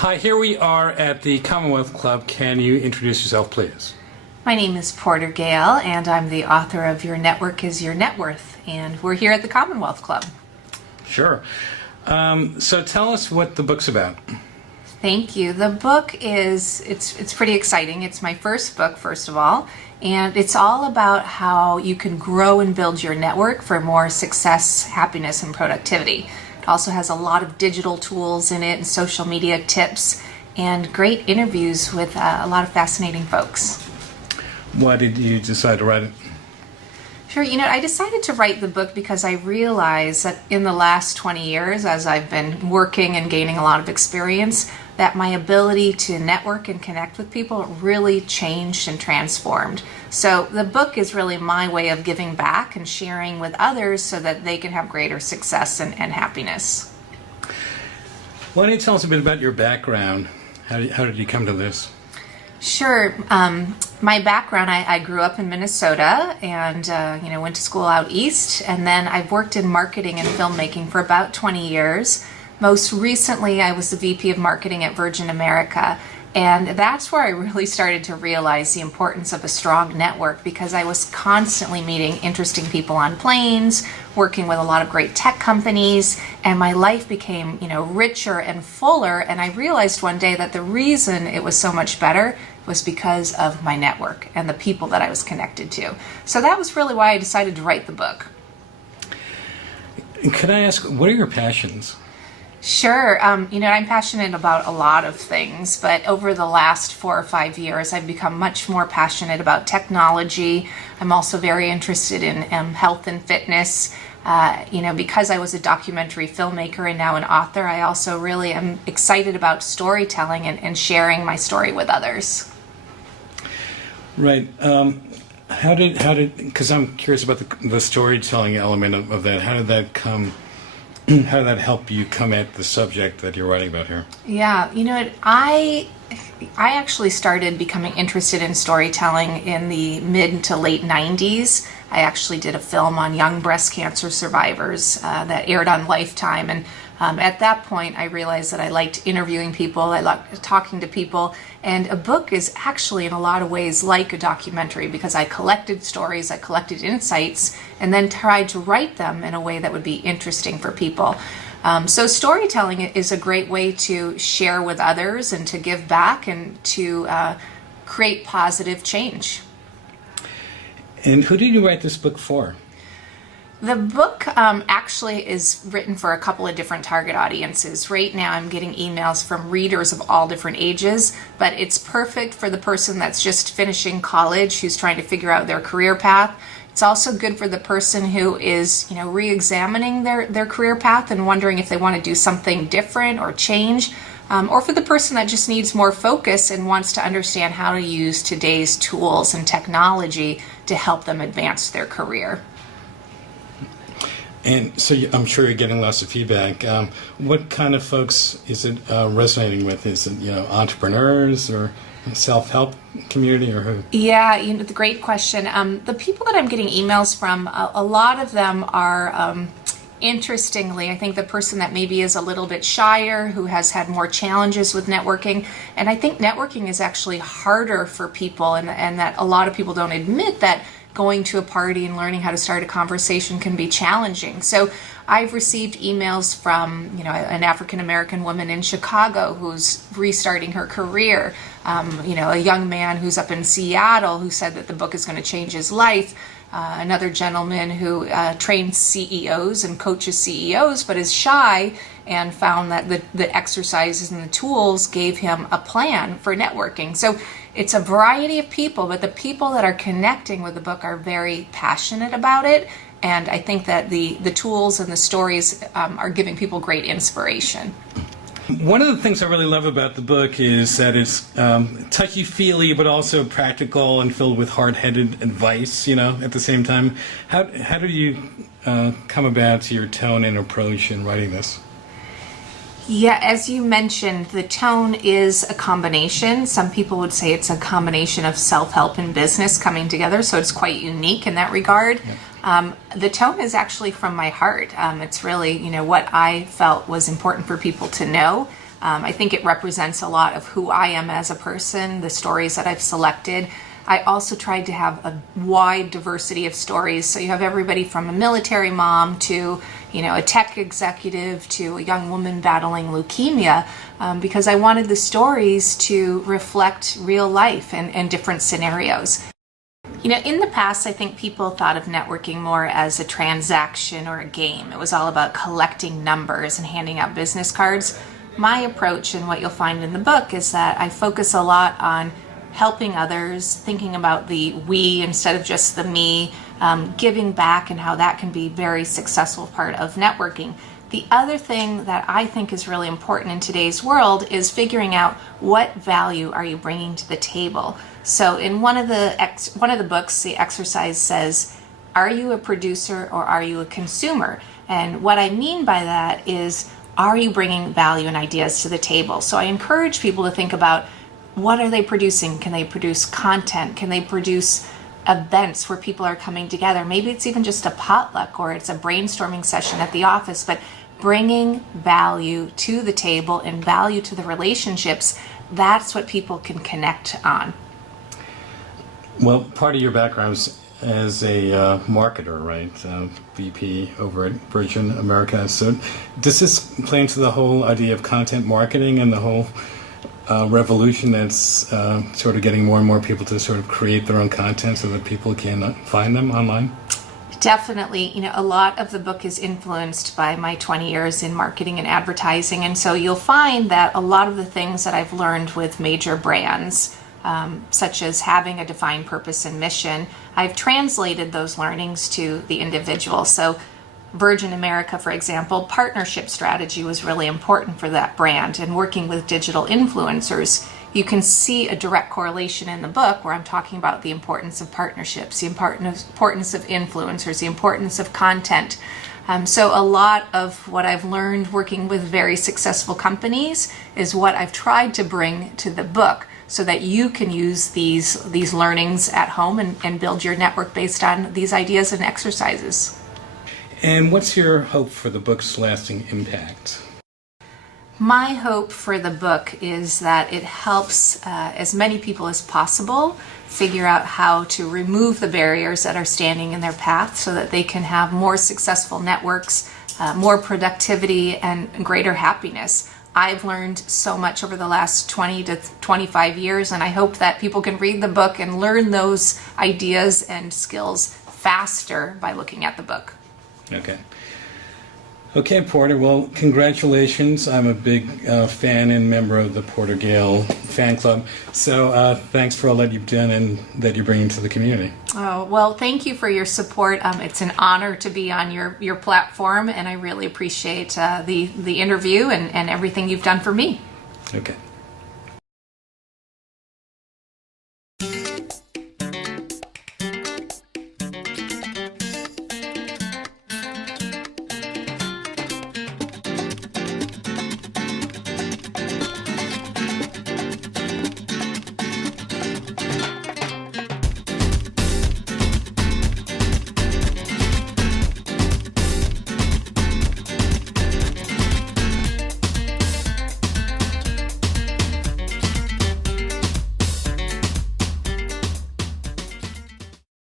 Hi, here we are at the Commonwealth Club. Can you introduce yourself, please? My name is Porter Gale, and I'm the author of Your Network is Your Net Worth, and we're here at the Commonwealth Club. Sure. So tell us what the book's about. Thank you. The book it's pretty exciting. It's my first book, first of all, and it's all about how you can grow and build your network for more success, happiness, and productivity. It also has a lot of digital tools in it and social media tips and great interviews with a lot of fascinating folks. Why did you decide to write it? Sure, I decided to write the book because I realized that in the last 20 years, as I've been working and gaining a lot of experience, that my ability to network and connect with people really changed and transformed. So the book is really my way of giving back and sharing with others so that they can have greater success and happiness. Why don't you tell us a bit about your background? How did you come to this? Sure. My background, I grew up in Minnesota and went to school out east, and then I've worked in marketing and filmmaking for about 20 years. Most recently, I was the VP of Marketing at Virgin America, and that's where I really started to realize the importance of a strong network because I was constantly meeting interesting people on planes, working with a lot of great tech companies, and my life became, richer and fuller, and I realized one day that the reason it was so much better was because of my network and the people that I was connected to. So that was really why I decided to write the book. Could I ask, what are your passions? Sure. I'm passionate about a lot of things, but over the last 4 or 5 years, I've become much more passionate about technology. I'm also very interested in health and fitness. Because I was a documentary filmmaker and now an author, I also really am excited about storytelling and sharing my story with others. Right. Because I'm curious about the storytelling element of that. How did that come? How did that help you come at the subject that you're writing about here? Yeah, I actually started becoming interested in storytelling in the mid to late 90s. I actually did a film on young breast cancer survivors that aired on Lifetime, and at that point I realized that I liked interviewing people, I liked talking to people, and a book is actually in a lot of ways like a documentary because I collected stories, I collected insights, and then tried to write them in a way that would be interesting for people. So storytelling is a great way to share with others and to give back and to create positive change. And who did you write this book for? The book actually is written for a couple of different target audiences. Right now I'm getting emails from readers of all different ages, but it's perfect for the person that's just finishing college, who's trying to figure out their career path. It's also good for the person who is, re-examining their career path and wondering if they want to do something different or change, or for the person that just needs more focus and wants to understand how to use today's tools and technology to help them advance their career. And so I'm sure you're getting lots of feedback. What kind of folks is it resonating with? Is it entrepreneurs or self-help community or who? Yeah, the great question. The people that I'm getting emails from, a lot of them are, interestingly, I think the person that maybe is a little bit shyer, who has had more challenges with networking, and I think networking is actually harder for people, and that a lot of people don't admit that going to a party and learning how to start a conversation can be challenging. So I've received emails from, an African American woman in Chicago who's restarting her career, a young man who's up in Seattle who said that the book is going to change his life, another gentleman who trains CEOs and coaches CEOs but is shy and found that the exercises and the tools gave him a plan for networking. So it's a variety of people, but the people that are connecting with the book are very passionate about it, and I think that the tools and the stories are giving people great inspiration. One of the things I really love about the book is that it's touchy-feely, but also practical and filled with hard-headed advice, at the same time. How did you come about to your tone and approach in writing this? Yeah, as you mentioned, the tone is a combination. Some people would say it's a combination of self-help and business coming together, so it's quite unique in that regard. Yeah. The tone is actually from my heart. It's really, what I felt was important for people to know. I think it represents a lot of who I am as a person, the stories that I've selected. I also tried to have a wide diversity of stories. So you have everybody from a military mom to, a tech executive to a young woman battling leukemia, because I wanted the stories to reflect real life and different scenarios. In the past, I think people thought of networking more as a transaction or a game. It was all about collecting numbers and handing out business cards. My approach, and what you'll find in the book, is that I focus a lot on helping others, thinking about the we instead of just the me, giving back, and how that can be a very successful part of networking. The other thing that I think is really important in today's world is figuring out what value are you bringing to the table. So in one of the books, the exercise says, are you a producer or are you a consumer? And what I mean by that is, are you bringing value and ideas to the table? So I encourage people to think about, what are they producing? Can they produce content? Can they produce events where people are coming together? Maybe it's even just a potluck or it's a brainstorming session at the office, but bringing value to the table and value to the relationships, that's what people can connect on. Well, part of your background is as a marketer, right? VP over at Virgin America. So does this play into the whole idea of content marketing and the whole revolution that's sort of getting more and more people to sort of create their own content so that people can find them online? Definitely. A lot of the book is influenced by my 20 years in marketing and advertising. And so you'll find that a lot of the things that I've learned with major brands, such as having a defined purpose and mission, I've translated those learnings to the individual. So Virgin America, for example, partnership strategy was really important for that brand, and working with digital influencers. You can see a direct correlation in the book where I'm talking about the importance of partnerships, the importance of influencers, the importance of content. So a lot of what I've learned working with very successful companies is what I've tried to bring to the book, so that you can use these learnings at home and build your network based on these ideas and exercises. And what's your hope for the book's lasting impact? My hope for the book is that it helps as many people as possible figure out how to remove the barriers that are standing in their path so that they can have more successful networks, more productivity, and greater happiness. I've learned so much over the last 20 to 25 years, and I hope that people can read the book and learn those ideas and skills faster by looking at the book. Okay, Porter. Well, congratulations. I'm a big fan and member of the Porter Gale fan club. So thanks for all that you've done and that you're bringing to the community. Oh, well, thank you for your support. It's an honor to be on your platform, and I really appreciate the interview and everything you've done for me. Okay.